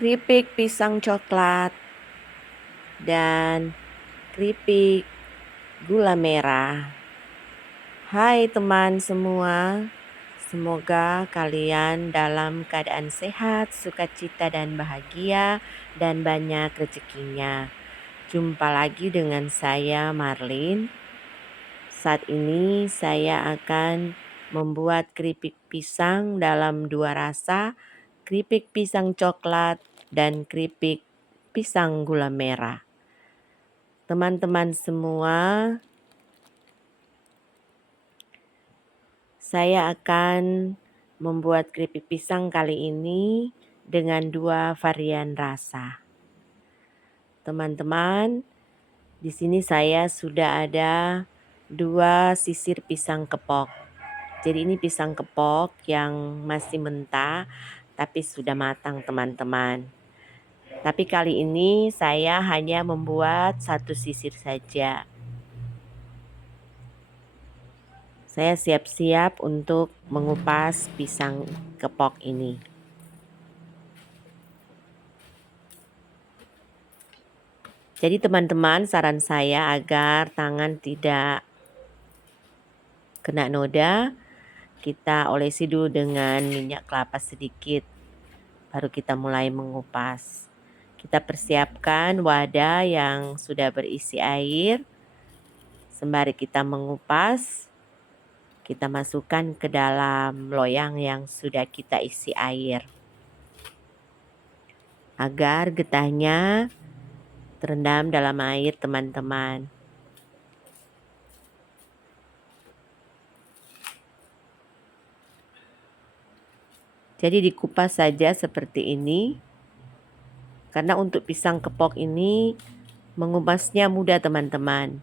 keripik pisang coklat dan keripik gula merah. Hai teman semua, semoga kalian dalam keadaan sehat, sukacita dan bahagia dan banyak rezekinya. Jumpa lagi dengan saya Marlin. Saat ini saya akan membuat keripik pisang dalam 2 rasa, keripik pisang coklat dan keripik pisang gula merah. Teman-teman semua, saya akan membuat keripik pisang kali ini dengan 2 varian rasa. Teman-teman, di sini saya sudah ada 2 sisir pisang kepok. Jadi ini pisang kepok yang masih mentah tapi sudah matang teman-teman. Tapi kali ini saya hanya membuat 1 sisir saja. Saya siap-siap untuk mengupas pisang kepok ini. Jadi teman-teman, saran saya agar tangan tidak kena noda, kita olesi dulu dengan minyak kelapa sedikit, baru kita mulai mengupas. Kita persiapkan wadah yang sudah berisi air. Sembari kita mengupas, kita masukkan ke dalam loyang yang sudah kita isi air. Agar getahnya terendam dalam air teman-teman. Jadi dikupas saja seperti ini. Karena untuk pisang kepok ini mengupasnya mudah teman-teman.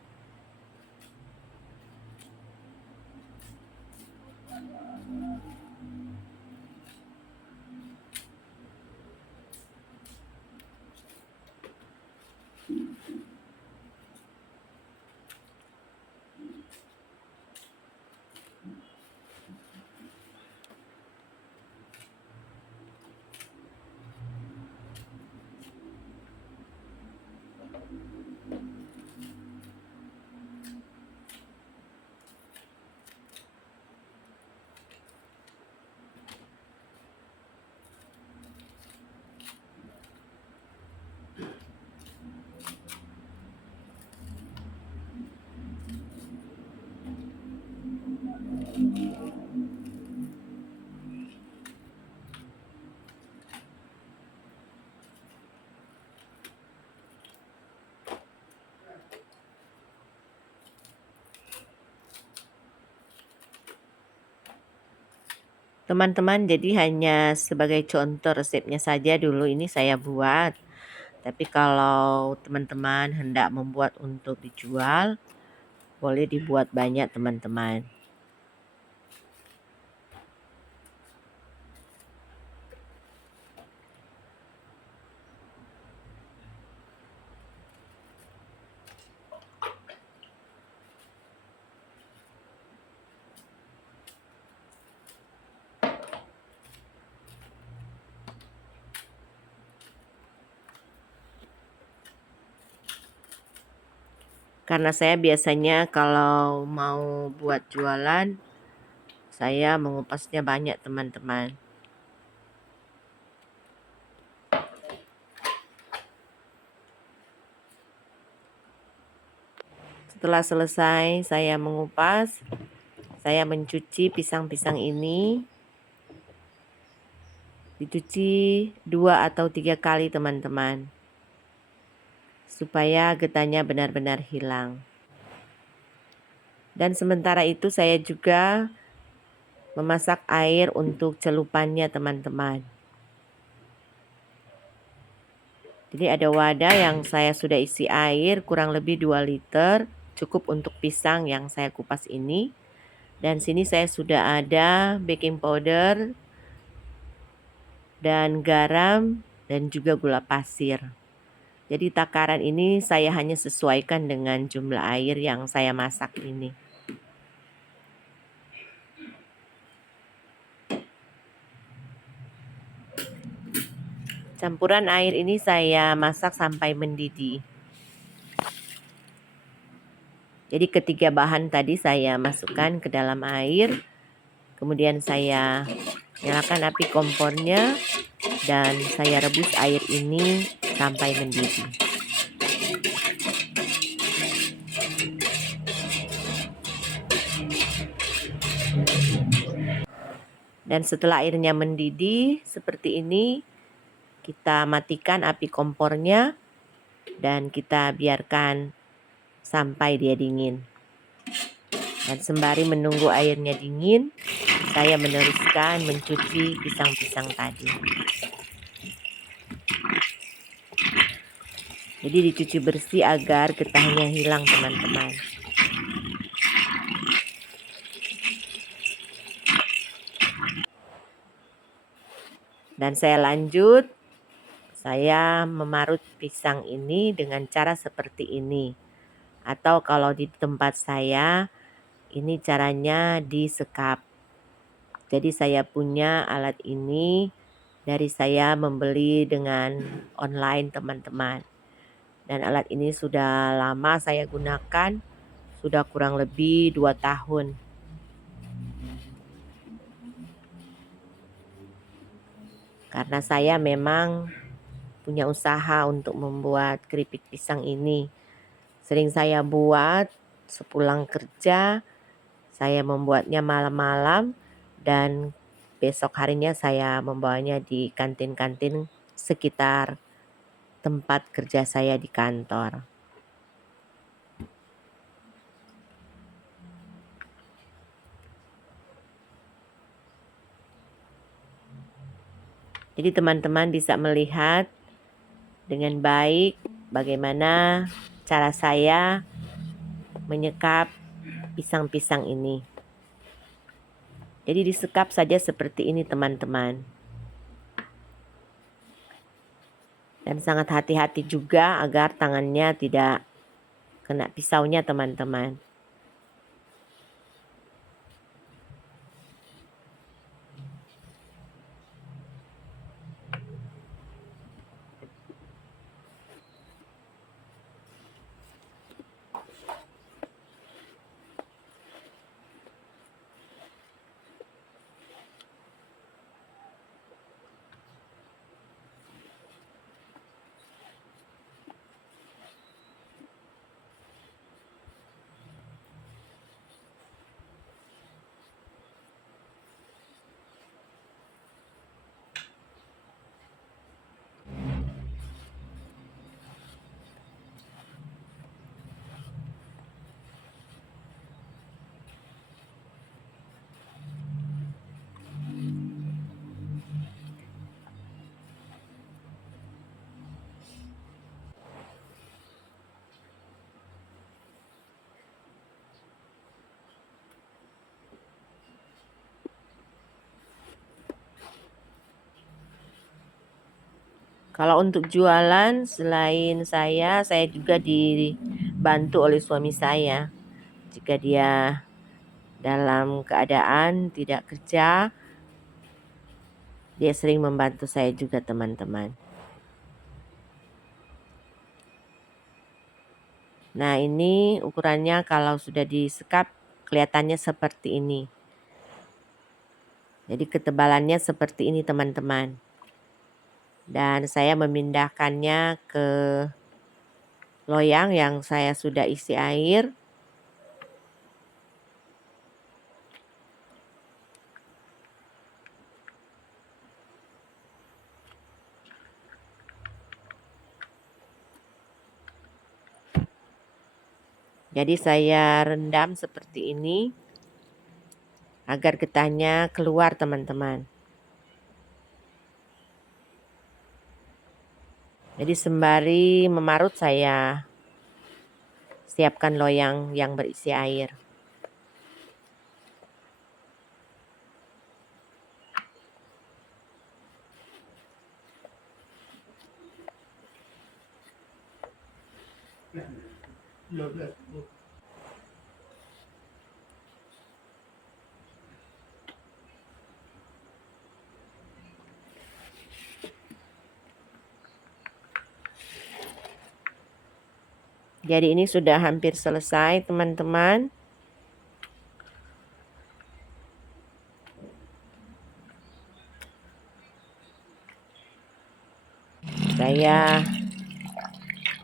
Teman-teman, jadi hanya sebagai contoh resepnya saja dulu ini saya buat. Tapi kalau teman-teman hendak membuat untuk dijual, boleh dibuat banyak teman-teman. Karena saya biasanya kalau mau buat jualan, saya mengupasnya banyak teman-teman. Setelah selesai saya mengupas, saya mencuci pisang-pisang ini. Dicuci 2 atau 3 kali teman-teman. Supaya getahnya benar-benar hilang. Dan sementara itu saya juga memasak air untuk celupannya teman-teman. Jadi ada wadah yang saya sudah isi air kurang lebih 2 liter. Cukup untuk pisang yang saya kupas ini. Dan sini saya sudah ada baking powder dan garam dan juga gula pasir. Jadi takaran ini saya hanya sesuaikan dengan jumlah air yang saya masak ini. Campuran air ini saya masak sampai mendidih. Jadi ketiga bahan tadi saya masukkan ke dalam air. Kemudian saya nyalakan api kompornya dan saya rebus air ini sampai mendidih. Dan setelah airnya mendidih seperti ini, kita matikan api kompornya dan kita biarkan sampai dia dingin. Dan sembari menunggu airnya dingin, saya meneruskan mencuci pisang-pisang tadi. Jadi dicuci bersih agar getahnya hilang, teman-teman. Dan saya lanjut, saya memarut pisang ini dengan cara seperti ini. Atau kalau di tempat saya, ini caranya disekap. Jadi saya punya alat ini dari saya membeli dengan online, teman-teman. Dan alat ini sudah lama saya gunakan, sudah kurang lebih 2 tahun. Karena saya memang punya usaha untuk membuat keripik pisang ini. Sering saya buat sepulang kerja, saya membuatnya malam-malam dan besok harinya saya membawanya di kantin-kantin sekitar tempat kerja saya di kantor. Jadi teman-teman bisa melihat dengan baik bagaimana cara saya menyekap pisang-pisang ini. Jadi disekap saja seperti ini, teman-teman. Dan sangat hati-hati juga agar tangannya tidak kena pisaunya, teman-teman. Kalau untuk jualan, selain saya juga dibantu oleh suami saya. Jika dia dalam keadaan tidak kerja, dia sering membantu saya juga, teman-teman. Nah, ini ukurannya kalau sudah disekap kelihatannya seperti ini. Jadi ketebalannya seperti ini, teman-teman. Dan saya memindahkannya ke loyang yang saya sudah isi air. Jadi saya rendam seperti ini agar getahnya keluar, teman-teman. Jadi sembari memarut saya siapkan loyang yang berisi air. Jadi ini sudah hampir selesai teman-teman. Saya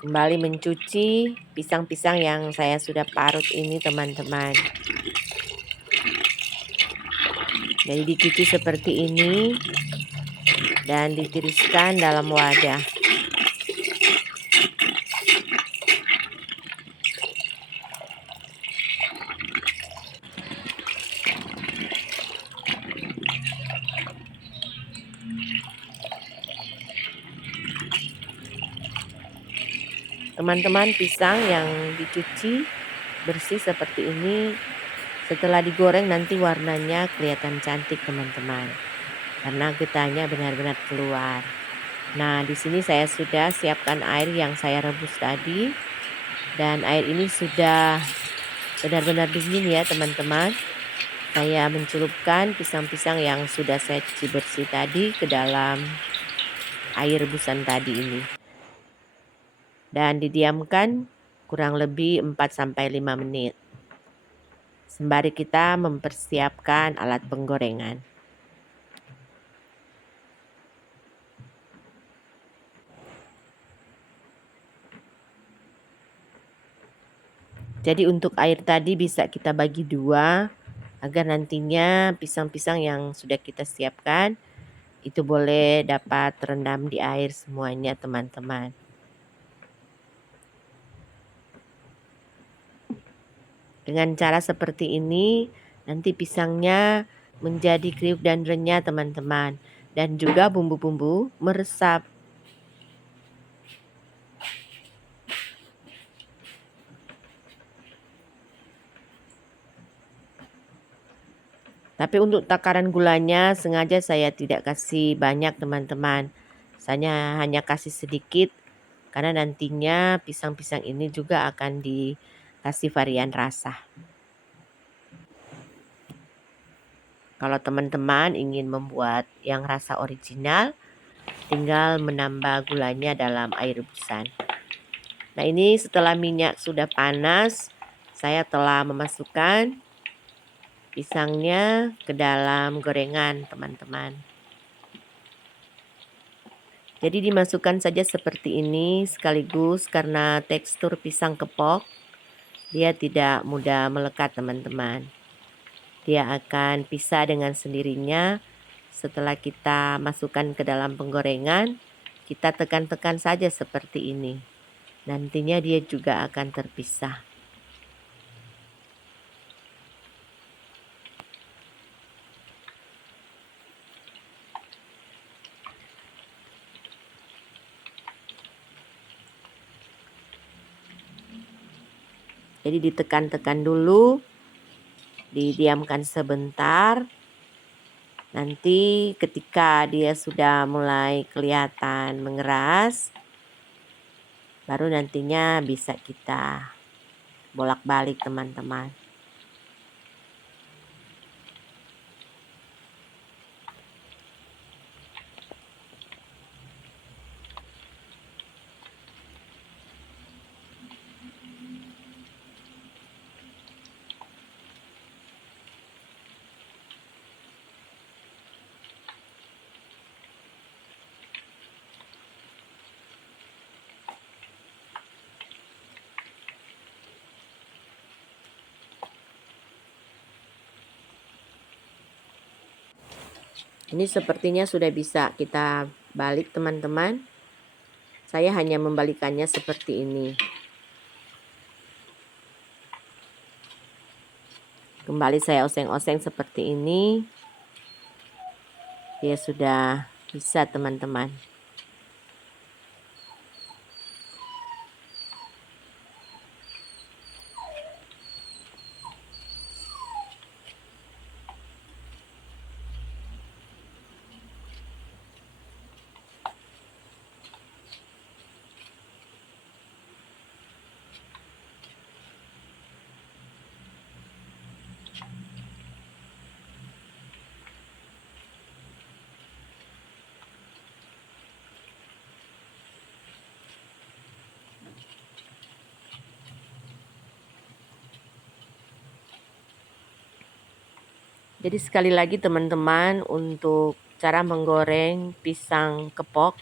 kembali mencuci pisang-pisang yang saya sudah parut ini teman-teman. Jadi dicuci seperti ini dan ditiriskan dalam wadah. Teman-teman, pisang yang dicuci bersih seperti ini setelah digoreng nanti warnanya kelihatan cantik teman-teman, karena getahnya benar-benar keluar. Nah, di sini saya sudah siapkan air yang saya rebus tadi, dan air ini sudah benar-benar dingin ya teman-teman. Saya mencelupkan pisang-pisang yang sudah saya cuci bersih tadi ke dalam air rebusan tadi ini. Dan didiamkan kurang lebih 4-5 menit. Sembari kita mempersiapkan alat penggorengan. Jadi untuk air tadi bisa kita bagi dua, agar nantinya pisang-pisang yang sudah kita siapkan itu boleh dapat terendam di air semuanya teman-teman. Dengan cara seperti ini nanti pisangnya menjadi kriuk dan renyah teman-teman, dan juga bumbu-bumbu meresap. Tapi untuk takaran gulanya sengaja saya tidak kasih banyak teman-teman. Saya hanya kasih sedikit karena nantinya pisang-pisang ini juga akan dikasih varian rasa. Kalau teman-teman ingin membuat yang rasa original, tinggal menambah gulanya dalam air rebusan. Nah, ini setelah minyak sudah panas, saya telah memasukkan pisangnya ke dalam gorengan, teman-teman. Jadi dimasukkan saja seperti ini sekaligus karena tekstur pisang kepok, dia tidak mudah melekat, teman-teman. Dia akan pisah dengan sendirinya setelah kita masukkan ke dalam penggorengan. Kita tekan-tekan saja seperti ini. Nantinya dia juga akan terpisah. Jadi ditekan-tekan dulu, didiamkan sebentar. Nanti ketika dia sudah mulai kelihatan mengeras, baru nantinya bisa kita bolak-balik teman-teman. Ini sepertinya sudah bisa kita balik teman-teman. Saya hanya membalikannya seperti ini. Kembali saya oseng-oseng seperti ini. Dia sudah bisa teman-teman. Jadi sekali lagi teman-teman, untuk cara menggoreng pisang kepok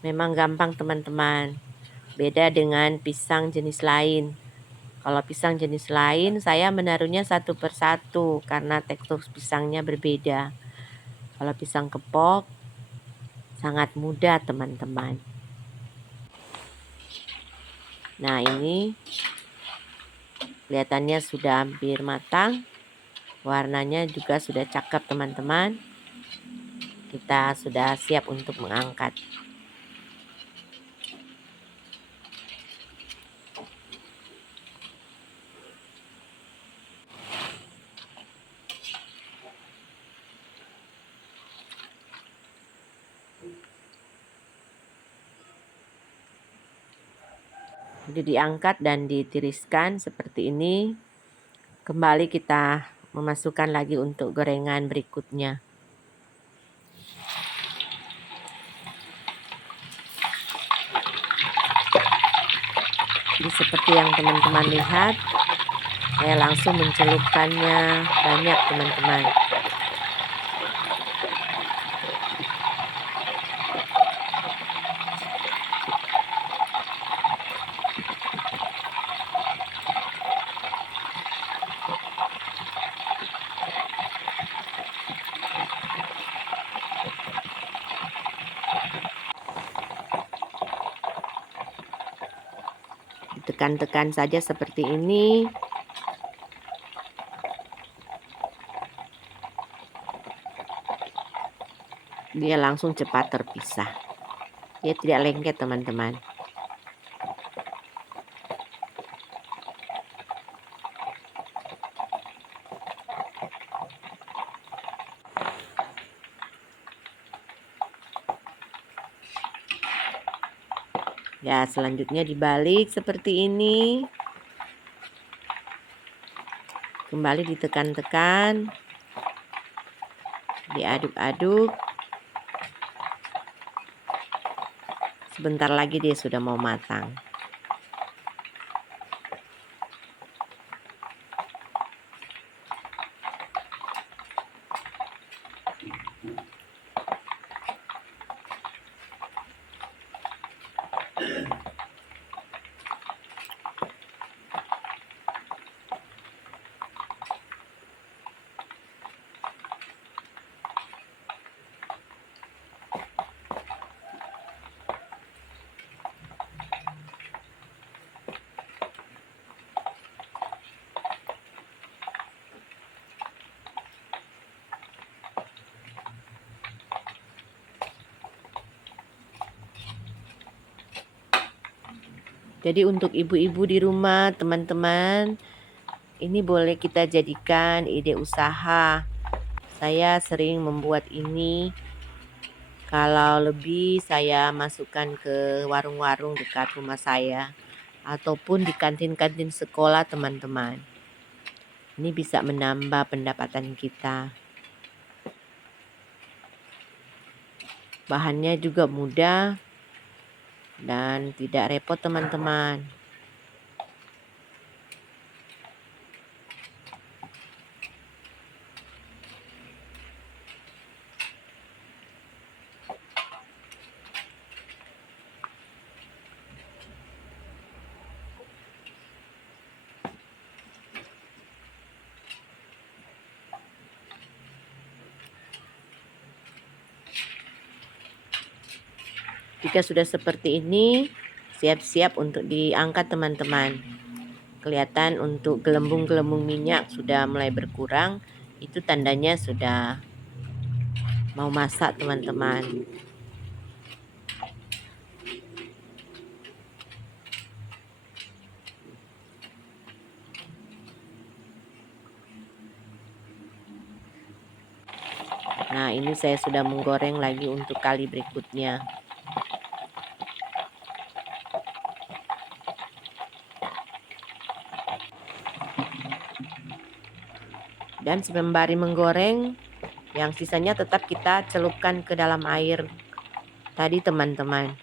memang gampang teman-teman. Beda dengan pisang jenis lain. Kalau pisang jenis lain saya menaruhnya satu persatu karena tekstur pisangnya berbeda. Kalau pisang kepok sangat mudah teman-teman. Nah, ini kelihatannya sudah hampir matang. Warnanya juga sudah cakep teman-teman. Kita sudah siap untuk mengangkat. Jadi diangkat dan ditiriskan seperti ini. Kembali kita memasukkan lagi untuk gorengan berikutnya. Jadi seperti yang teman-teman lihat, saya langsung mencelupkannya banyak teman-teman. Ditekan-tekan saja seperti ini. Dia langsung cepat terpisah. Dia tidak lengket teman-teman. Ya, selanjutnya dibalik seperti ini. Kembali ditekan-tekan. Diaduk-aduk. Sebentar lagi dia sudah mau matang. Jadi untuk ibu-ibu di rumah, teman-teman, ini boleh kita jadikan ide usaha. Saya sering membuat ini. Kalau lebih saya masukkan ke warung-warung dekat rumah saya ataupun di kantin-kantin sekolah teman-teman. Ini bisa menambah pendapatan kita. Bahannya juga mudah dan tidak repot teman-teman. Jika sudah seperti ini, siap-siap untuk diangkat teman-teman. Kelihatan untuk gelembung-gelembung minyak sudah mulai berkurang, itu tandanya sudah mau masak teman-teman. Nah, ini saya sudah menggoreng lagi untuk kali berikutnya. Dan sembari menggoreng, yang sisanya tetap kita celupkan ke dalam air tadi teman-teman.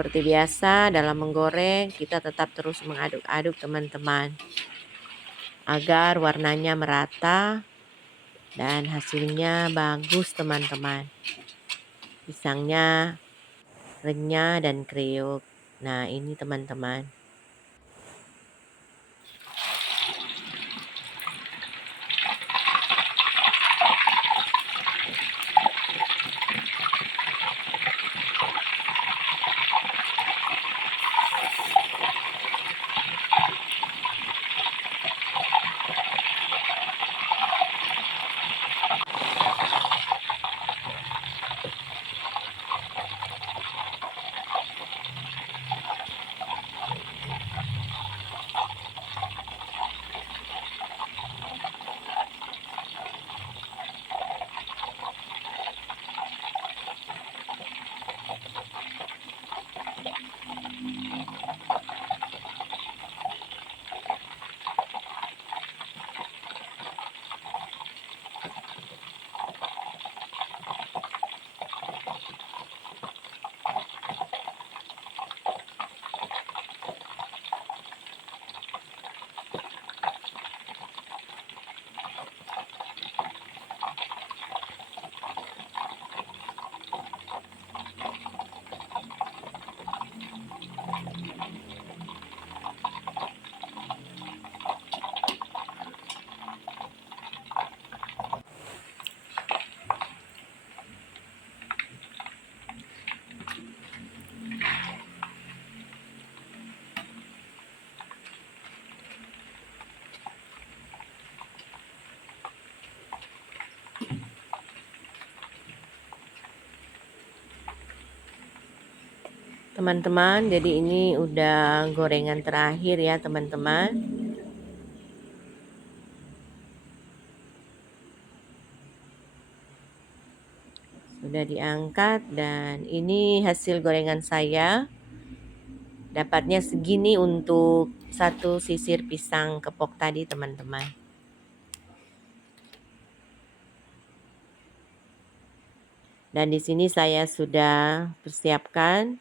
Seperti biasa dalam menggoreng, kita tetap terus mengaduk-aduk teman-teman, agar warnanya merata dan hasilnya bagus teman-teman. Pisangnya renyah dan kriuk. Nah, ini teman-teman. Teman-teman, jadi ini udah gorengan terakhir ya teman-teman. Sudah diangkat dan ini hasil gorengan saya. Dapatnya segini untuk satu sisir pisang kepok tadi teman-teman. Dan di sini saya sudah persiapkan.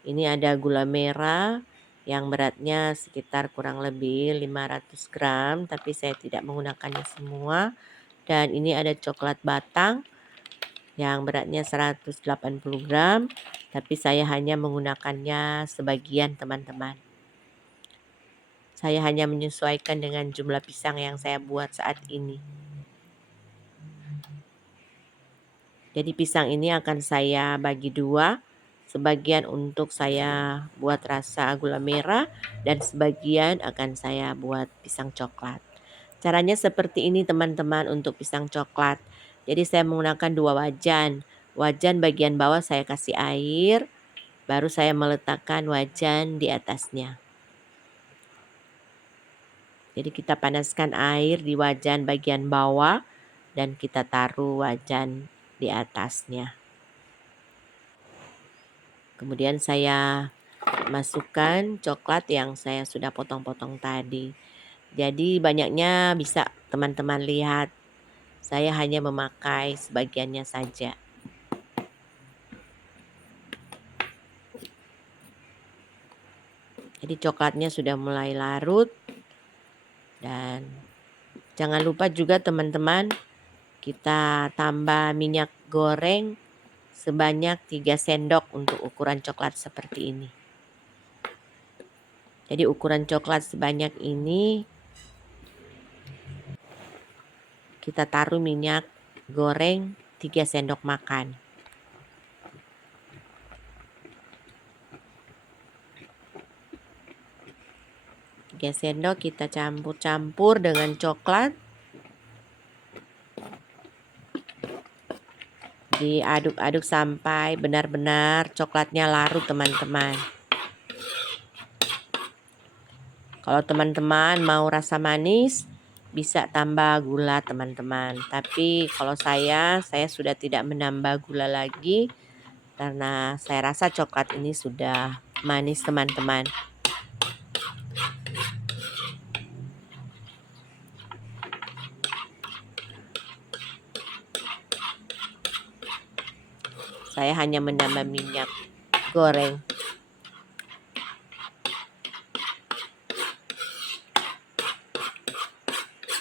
Ini ada gula merah yang beratnya sekitar kurang lebih 500 gram, tapi saya tidak menggunakannya semua. Dan ini ada coklat batang yang beratnya 180 gram, tapi saya hanya menggunakannya sebagian teman-teman. Saya hanya menyesuaikan dengan jumlah pisang yang saya buat saat ini. Jadi pisang ini akan saya bagi dua. Sebagian untuk saya buat rasa gula merah dan sebagian akan saya buat pisang coklat. Caranya seperti ini teman-teman untuk pisang coklat. Jadi saya menggunakan dua wajan. Wajan bagian bawah saya kasih air, baru saya meletakkan wajan di atasnya. Jadi kita panaskan air di wajan bagian bawah dan kita taruh wajan di atasnya. Kemudian saya masukkan coklat yang saya sudah potong-potong tadi. Jadi banyaknya bisa teman-teman lihat. Saya hanya memakai sebagiannya saja. Jadi coklatnya sudah mulai larut. Dan jangan lupa juga teman-teman, kita tambah minyak goreng sebanyak 3 sendok untuk ukuran coklat seperti ini. Jadi ukuran coklat sebanyak ini kita taruh minyak goreng 3 sendok makan. Tiga sendok kita campur-campur dengan coklat. Diaduk-aduk sampai benar-benar coklatnya larut teman-teman. Kalau teman-teman mau rasa manis, bisa tambah gula teman-teman. Tapi kalau saya sudah tidak menambah gula lagi karena saya rasa coklat ini sudah manis teman-teman. Saya hanya menambah minyak goreng.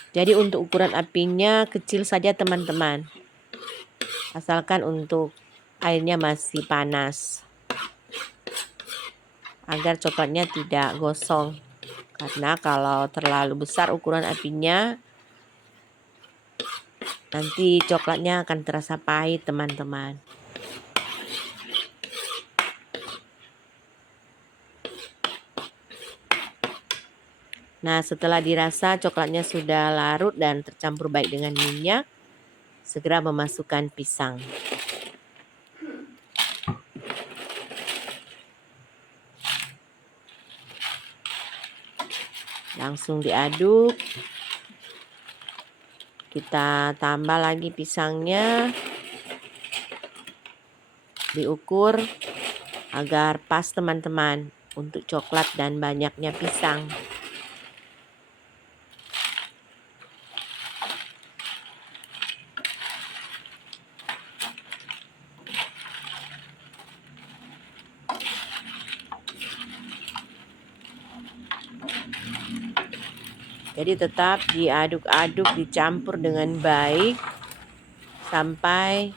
Jadi untuk ukuran apinya kecil saja teman-teman. Asalkan untuk airnya masih panas. Agar coklatnya tidak gosong. Karena kalau terlalu besar ukuran apinya, nanti coklatnya akan terasa pahit teman-teman. Nah, setelah dirasa coklatnya sudah larut dan tercampur baik dengan minyak, segera memasukkan pisang. Langsung diaduk. Kita tambah lagi pisangnya. Diukur agar pas teman-teman untuk coklat dan banyaknya pisang. Jadi tetap diaduk-aduk, dicampur dengan baik sampai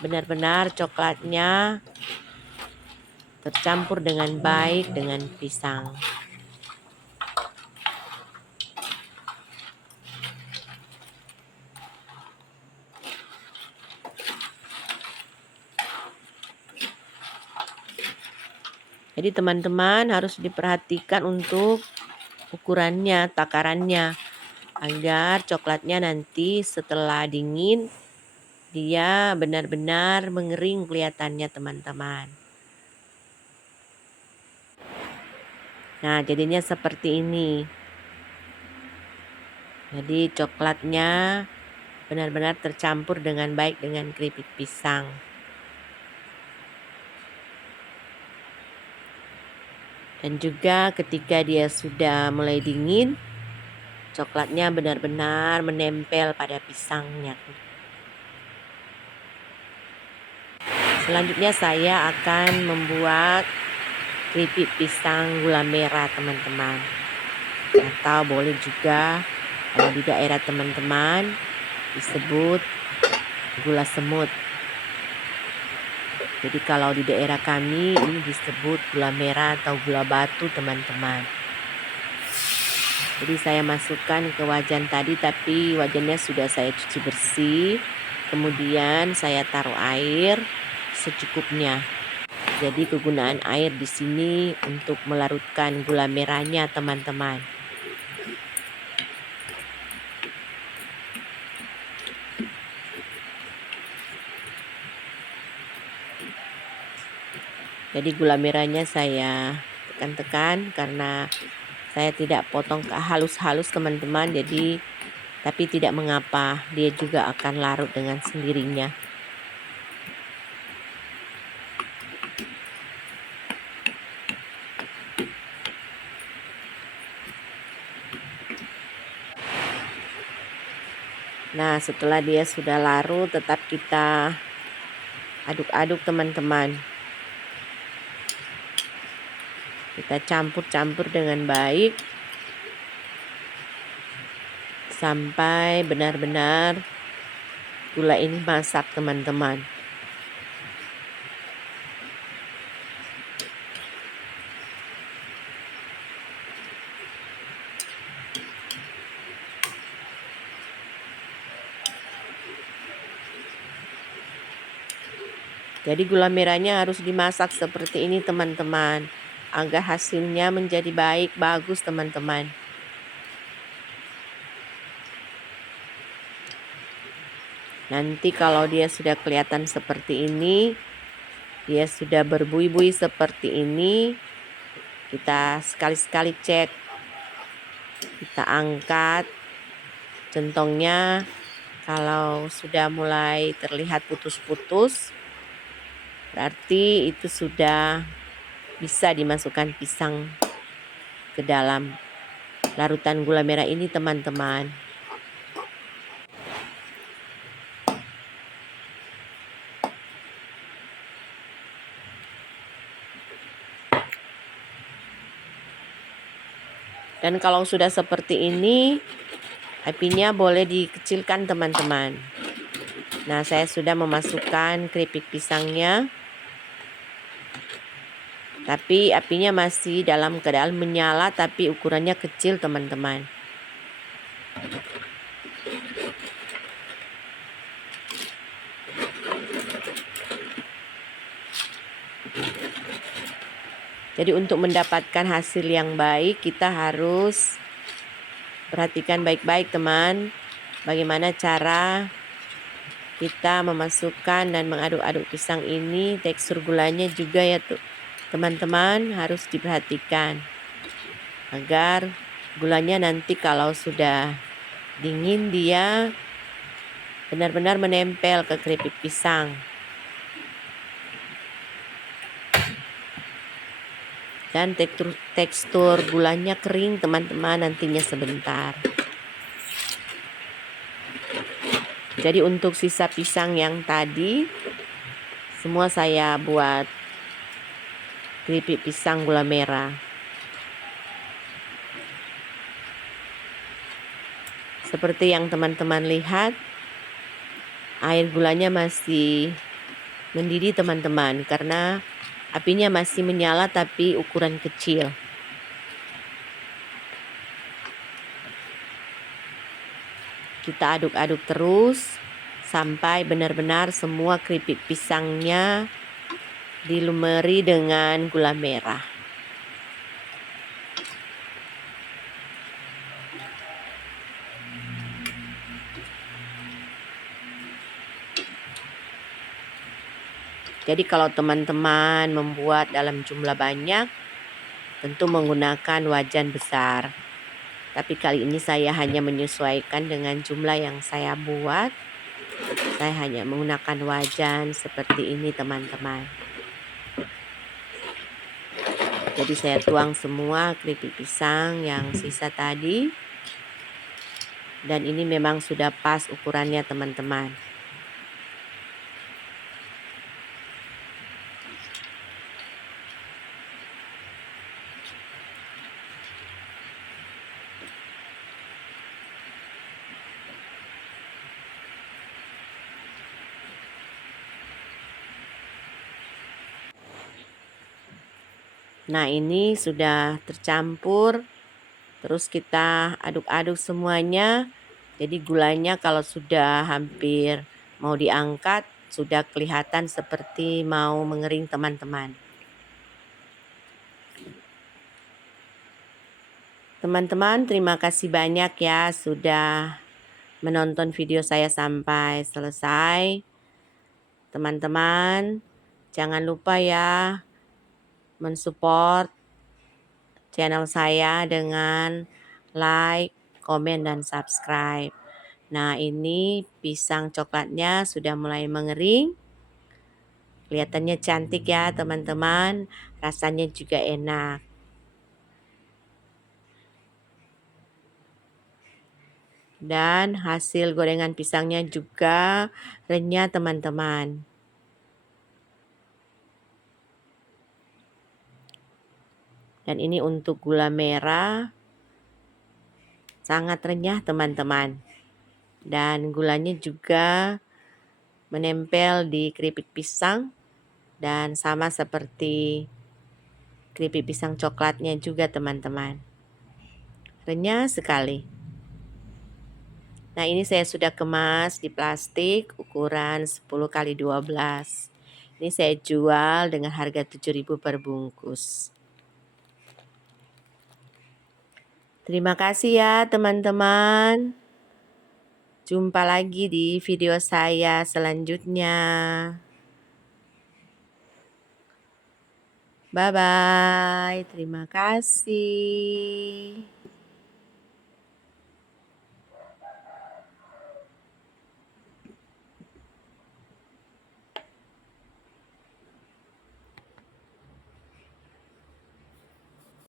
benar-benar coklatnya tercampur dengan baik dengan pisang. Jadi teman-teman harus diperhatikan untuk ukurannya, takarannya, agar coklatnya nanti setelah dingin dia benar-benar mengering kelihatannya teman-teman. Nah, jadinya seperti ini. Jadi coklatnya benar-benar tercampur dengan baik dengan keripik pisang. Dan juga ketika dia sudah mulai dingin, coklatnya benar-benar menempel pada pisangnya. Selanjutnya saya akan membuat keripik pisang gula merah teman-teman. Atau boleh juga kalau di daerah teman-teman disebut gula semut. Jadi kalau di daerah kami ini disebut gula merah atau gula batu teman-teman. Jadi saya masukkan ke wajan tadi, tapi wajannya sudah saya cuci bersih. Kemudian saya taruh air secukupnya. Jadi kegunaan air di sini untuk melarutkan gula merahnya teman-teman. Jadi gula merahnya saya tekan-tekan karena saya tidak potong ke halus-halus teman-teman. Jadi tapi tidak mengapa, dia juga akan larut dengan sendirinya. Nah, setelah dia sudah larut, tetap kita aduk-aduk teman-teman. Kita campur-campur dengan baik sampai benar-benar gula ini masak teman-teman. Jadi gula merahnya harus dimasak seperti ini teman-teman, agar hasilnya menjadi baik, bagus teman-teman. Nanti kalau dia sudah kelihatan seperti ini, dia sudah berbuih-buih seperti ini, kita sekali-sekali cek. Kita angkat centongnya, kalau sudah mulai terlihat putus-putus, berarti itu sudah bisa dimasukkan pisang ke dalam larutan gula merah ini teman-teman. Dan kalau sudah seperti ini, Apinya boleh dikecilkan teman-teman. Nah, saya sudah memasukkan keripik pisangnya. Tapi apinya masih dalam keadaan menyala, tapi ukurannya kecil teman-teman. Jadi untuk mendapatkan hasil yang baik, kita harus perhatikan baik-baik teman, bagaimana cara kita memasukkan dan mengaduk-aduk pisang ini. Tekstur gulanya juga ya teman-teman harus diperhatikan, agar gulanya nanti kalau sudah dingin dia benar-benar menempel ke keripik pisang. Dan tekstur gulanya kering teman-teman nantinya sebentar. Jadi untuk sisa pisang yang tadi semua saya buat keripik pisang gula merah. Seperti yang teman-teman lihat, air gulanya masih mendidih teman-teman, karena apinya masih menyala tapi ukuran kecil. Kita aduk-aduk terus sampai benar-benar semua keripik pisangnya dilumuri dengan gula merah. Jadi kalau teman-teman membuat dalam jumlah banyak, tentu menggunakan wajan besar. Tapi kali ini saya hanya menyesuaikan dengan jumlah yang saya buat. Saya hanya menggunakan wajan seperti ini teman-teman. Jadi saya tuang semua keripik pisang yang sisa tadi. Dan ini memang sudah pas ukurannya teman-teman. Nah, ini sudah tercampur. Terus kita aduk-aduk semuanya. Jadi gulanya kalau sudah hampir mau diangkat, sudah kelihatan seperti mau mengering teman-teman. Teman-teman, terima kasih banyak ya sudah menonton video saya sampai selesai. Teman-teman, jangan lupa ya mensupport channel saya dengan like, komen, dan subscribe. Nah, ini pisang coklatnya sudah mulai mengering. Kelihatannya cantik ya teman-teman, rasanya juga enak. Dan hasil gorengan pisangnya juga renyah teman-teman. Dan ini untuk gula merah, sangat renyah teman-teman. Dan gulanya juga menempel di keripik pisang. Dan sama seperti keripik pisang coklatnya juga teman-teman. Renyah sekali. Nah, ini saya sudah kemas di plastik ukuran 10x12. Ini saya jual dengan harga 7.000 per bungkus. Terima kasih ya teman-teman. Jumpa lagi di video saya selanjutnya. Bye-bye. Terima kasih.